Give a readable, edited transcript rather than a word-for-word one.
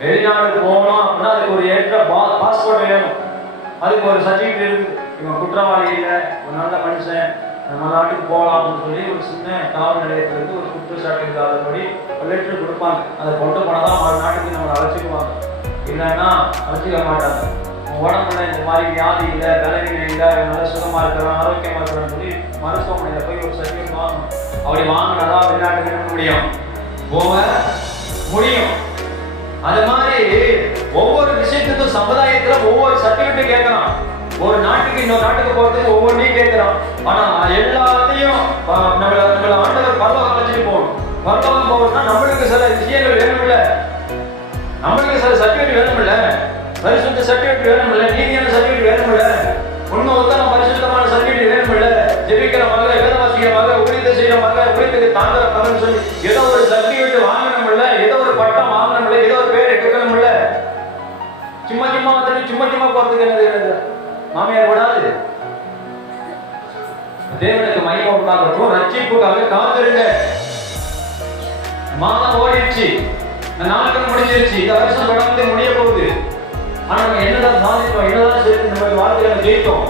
வெளிநாடு போகணும் அப்படின்னா அதுக்கு ஒரு ஏற்ற பாஸ்போர்ட் வேணும், அதுக்கு ஒரு சர்டிஃபிகேட் இருக்கு. இவன் குற்றவாளி இல்லை, ஒரு நல்ல மனுஷன், நம்ம நாட்டுக்கு போகலாம் அப்படின்னு சொல்லி ஒரு சின்ன காவல் நிலையத்திலிருந்து ஒரு குற்றச்சாட்டு இல்லாதபடி ஒரு லெட்டர் கொடுப்பாங்க. அதை கொண்டு போனால் தான் அவன் நாட்டுக்கு நம்மளை அழைச்சிக்குவாங்க, இல்லைன்னா அழைச்சிக்க மாட்டாங்க. உடம்புல இந்த மாதிரி வியாதி இல்லை, பலவீனம் இல்லை, நல்லா சுகமாக இருக்கிறான், ஆரோக்கியமாக இருக்கிறான்னு சொல்லி மருத்துவமனையில் போய் ஒரு சர்டிஃபிகேட் வாங்கணும். அப்படி வாங்கினாதான் வெளிநாட்டுக்கு என்ன முடியும், போக முடியும். அது மாதிரி ஒவ்வொரு விஷயத்துக்கும் சமுதாயத்துல ஒவ்வொரு சர்டிஃபிகேட் கேட்கறான். ஒரு நாட்டுக்கு இன்னொரு நாட்டுக்கு போறதுக்கு ஒவ்வொன்றையும் கேட்கறான். ஆனா எல்லாத்தையும் நம்மள ஆண்டவர் பரலோகம் அழைச்சிட்டு போகணும். பரலோகம் போகணும்னா நம்மளுக்கு சில விஷயங்கள் வேணும்ல, நம்மளுக்கு சில சர்டிஃபிகேட் வேணும்ல, பரிசுத்த சர்டிஃபிகேட் வேணும்ல, நீதியான சர்டிஃபிகேட் வேணும்ல, உண்மை உத்தம பரிசுத்தமான சர்டிஃபிகேட் வேணும்ல, ஜெபிக்கிற மக, வேதவாசிக்கிற மக, ஊழியத்தை செய்யற மக, ஊழியத்துக்கு தாங்குற மகன்னு சொல்லி ஏதோ ஒரு சர்டிஃபிகேட் வாங்கணும்ல, ஏதோ ஒரு பட்டம் வாங்கணும்ல, ஏதோ ஒரு பேர் எடுக்கணும்ல. சும்மா சும்மா வந்துட்டு சும்மா சும்மா போறதுக்கு என்னது மாமியார் விடாது. தேவனுக்கு மகிமை உண்டாகட்டும். ரட்சிப்புக்காக காத்திருங்க. மாதம் ஓடிடுச்சு, நாட்கள் முடிஞ்சிருச்சு, இந்த வருஷம் தொடர்ந்து முடிய போகுது. ஆனா நம்ம என்னதான் சாதித்தோம், என்னதான் சேர்த்து நம்ம வாழ்க்கையில ஜெயித்தோம்?